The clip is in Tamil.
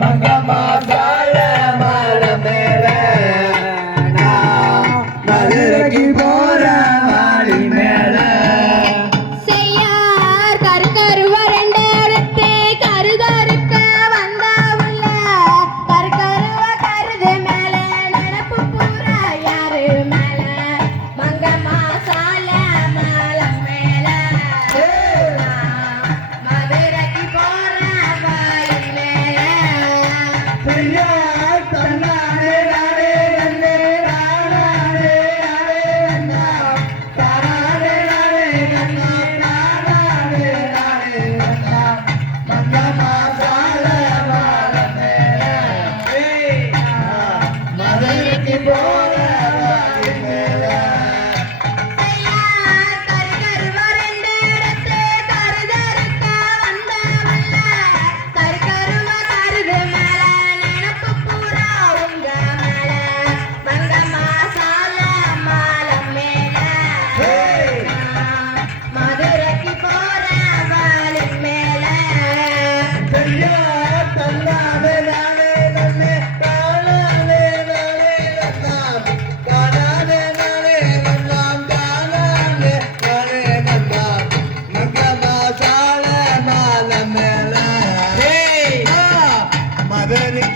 மங்கமாசால மலை மேல நான் மதுரைக்கு போற வாடி மேல செய்யார் கருக்கருவ ரெண்டேரத்தே கருதறுக்க வந்தாவுள்ள கருக்கருவ கருது மேல நினப்பு பூரா யாரு மேல மங்கமாசால மலை மேல மதுரைக்கு போற வாடி மேல செய்யார் தன்னானே நானே நன்னே நானே நன்னா தானே நானே நன்னா தானே நானே நன்னா மங்கமாசால மலை மேல மதுரைக்கு போற வாடி மேல செய்யார் கருக்கருவ ரெண்டேரத்தே கருதறுக்க வந்தாவுள்ள கருக்கருவ கருது மேல நினப்பு பூரா உங்க மேல மங்கமாசால மலை மேல மதுரைக்கு போற வாடி மேல செய்யார் தன்னானே நானே நன்னே தானே நானே நன்னா தானே நானே நன்னா தானே நானே நன்னா மங்கமாசால மலை மேல மதுரை